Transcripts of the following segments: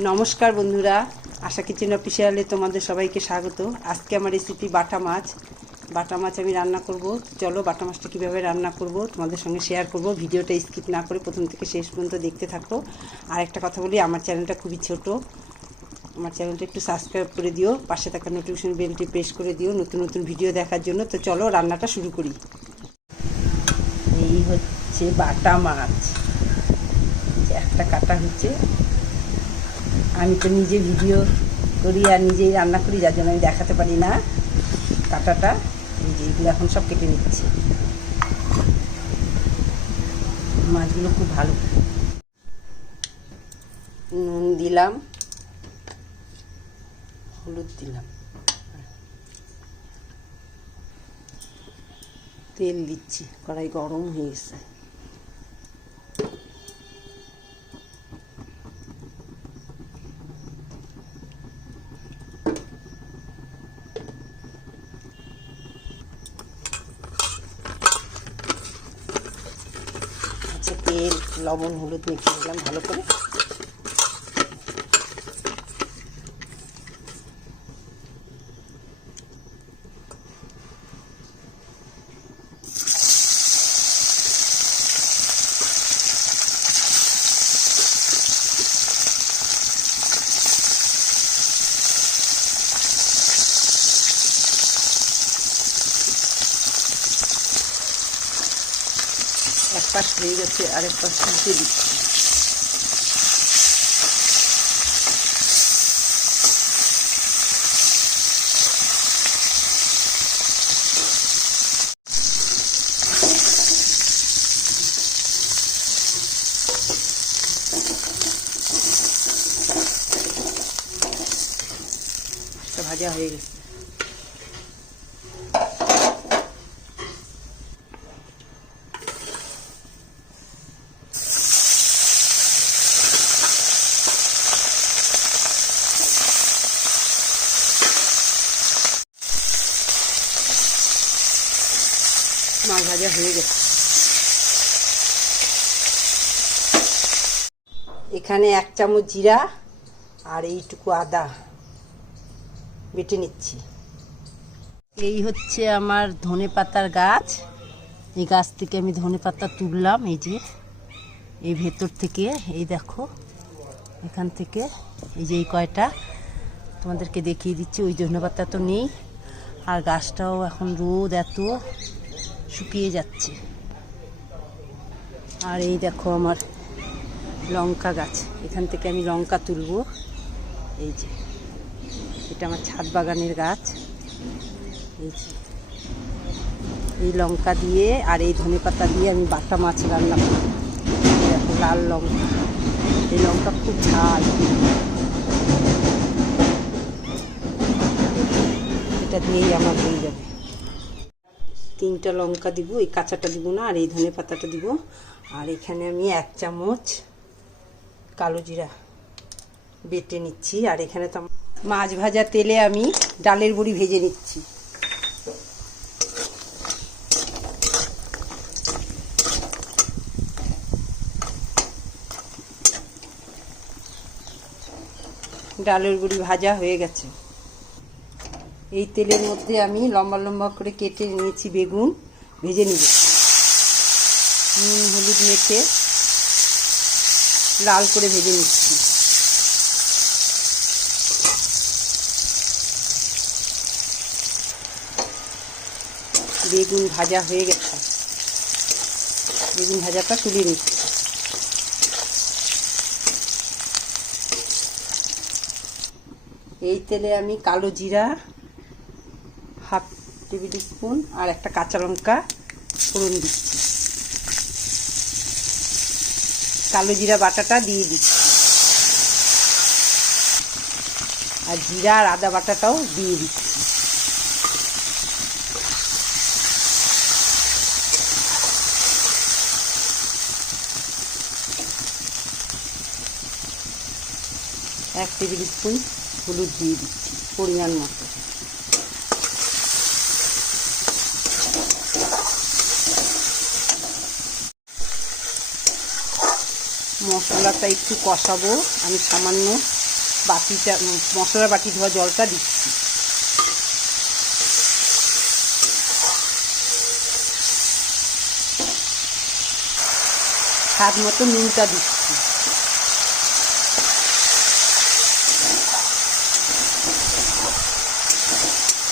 নমস্কার বন্ধুরা, আশা কিচেন অফিসিয়ালে তোমাদের সবাইকে স্বাগত। আজকে আমার রেসিপি বাটা মাছ। বাটা মাছ আমি রান্না করব। চলো বাটা মাছটা কীভাবে রান্না করব তোমাদের সঙ্গে শেয়ার করব। ভিডিওটা স্কিপ না করে প্রথম থেকে শেষ পর্যন্ত দেখতে থাকো। আর একটা কথা বলি, আমার চ্যানেলটা খুবই ছোট, আমার চ্যানেলটা একটু সাবস্ক্রাইব করে দিও, পাশে থাকা নোটিফিকেশন বেলটি প্রেস করে দিও নতুন নতুন ভিডিও দেখার জন্য। তো চলো রান্নাটা শুরু করি। এই হচ্ছে বাটা মাছ, একটা কাটা হচ্ছে। আমি তো নিজে ভিডিও করি আর নিজেই রান্না করি, যার জন্য আমি দেখাতে পারি না কাটাটা। এই যে এইগুলো এখন সব কেটে নিচ্ছি। মাছগুলো খুব ভালো। নুন দিলাম, হলুদ দিলাম, তেল দিচ্ছি। কড়াই গরম হয়ে গেছে। তেল, লবণ, হলুদ মেখে দিলাম ভালো করে। এক পাশ হয়ে গেছে, আরেক পাশ উল্টে দিচ্ছি। ভাজা হয়ে গেছে। মাছ ভাজা হয়ে গেছে। এখানে 1 চামচ জিরা আর এইটুকু আদা বেটে নিচ্ছি। এই হচ্ছে আমার ধনেপাতার গাছ। এই গাছ থেকে আমি ধনেপাতা তুললাম। এই যে এই ভেতর থেকে, এই দেখো এখান থেকে, এই যে এই কয়টা তোমাদেরকে দেখিয়ে দিচ্ছি। ওই ধনেপাতা তো নেই, আর গাছটাও এখন রোদ এত শুকিয়ে যাচ্ছে। আর এই দেখো আমার লঙ্কা গাছ, এখান থেকে আমি লঙ্কা তুলবো। এই যে এটা আমার ছাদ বাগানের গাছ। এই যে এই লঙ্কা দিয়ে আর এই ধনেপাতা দিয়ে আমি বাটা মাছ রান্না করব। দেখো লাল লঙ্কা, এই লঙ্কা খুব ঝাল। এটা দিয়েই আমার হয়ে যাবে। 3টা লঙ্কা দিব, এই কাঁচাটা দিব না, আর এই ধনেপাতাটা দিব। আর এখানে আমি 1 চামচ কালো জিরা বেটে নিচ্ছি। আর এখানে তো মাছ ভাজা তেলে আমি ডালের বড়ি ভেজে নিচ্ছি। ডালের বড়ি ভাজা হয়ে গেছে। এই তেলের মধ্যে আমি লম্বা লম্বা করে কেটে নিয়েছি বেগুন, ভেজে নিব। নুন হলুদ মেখে লাল করে ভেজে নিচ্ছি। বেগুন ভাজা হয়ে গেছে, বেগুন ভাজাটা তুলে নিচ্ছি। এই তেলে আমি কালো জিরা 1/2 টেবিল স্পুন আর একটা কাঁচা লঙ্কা ফোড়ন দিচ্ছি। কালো জিরা বাটাটা দিয়ে দিচ্ছি, আর জিরা আর আদা বাটাটাও দিয়ে দিচ্ছি। এক টেবিল স্পুন হলুদ দিয়ে দিচ্ছি পরিমাণ মতো। মশলাটা একটু কষাবো আমি সামান্য বাটিটা, মশলার বাটি ধোয়া জলটা দিচ্ছি। স্বাদ মতো নুনটা দিচ্ছি।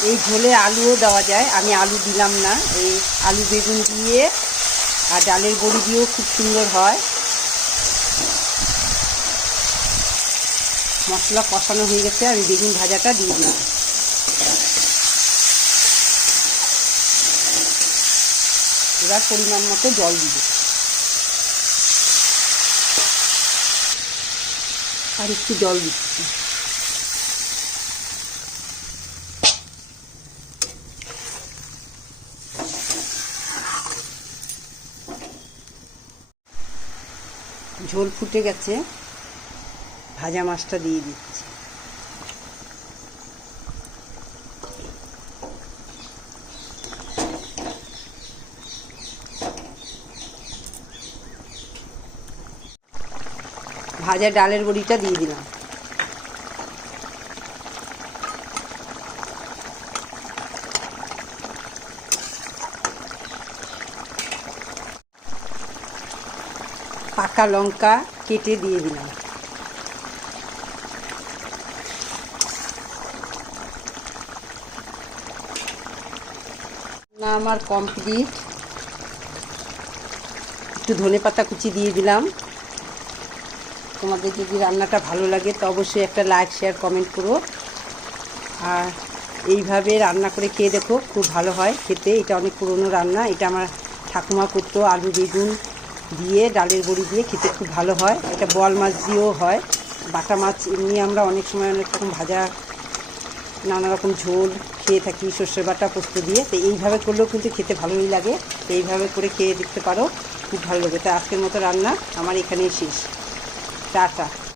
এই ঝোলে আলুও দেওয়া যায়, আমি আলু দিলাম না। এই আলু বেগুন দিয়ে আর ডালের বড়ি দিয়েও খুব সুন্দর হয়। মশলা কষানো হয়ে গেছে, আমি বেগুন ভাজাটা দিয়ে দিলাম। এবার পরিমাণ মতো জল দিব, আর একটু জল দিচ্ছি। ঝোল ফুটে গেছে, ভাজা মাছটা দিয়ে দিচ্ছি। ভাজা ডালের বড়িটা দিয়ে দিলাম। পাকা লঙ্কা কেটে দিয়ে দিলাম। না আমার কমপ্লিট। একটু ধনেপাতা কুচি দিয়ে দিলাম। তোমাদের যদি রান্নাটা ভালো লাগে তো অবশ্যই একটা লাইক, শেয়ার, কমেন্ট করো। আর এইভাবে রান্না করে খেয়ে দেখো, খুব ভালো হয় খেতে। এটা অনেক পুরনো রান্না, এটা আমার ঠাকুমা করতো। আলু বেগুন দিয়ে ডালের বড়ি দিয়ে খেতে খুব ভালো হয়। এটা বোয়াল মাছ দিয়েও হয়। বাটা মাছ এমনি আমরা অনেক সময় অনেক রকম ভাজা, নানা রকম ঝোল খেয়ে থাকি সর্ষে বাটা পোস্ত দিয়ে। তো এইভাবে করলেও কিন্তু খেতে ভালোই লাগে। তো এইভাবে করে খেয়ে দেখতে পারো, খুব ভালো লাগে। তো আজকের মতো রান্না আমার এখানেই শেষ। টাটা।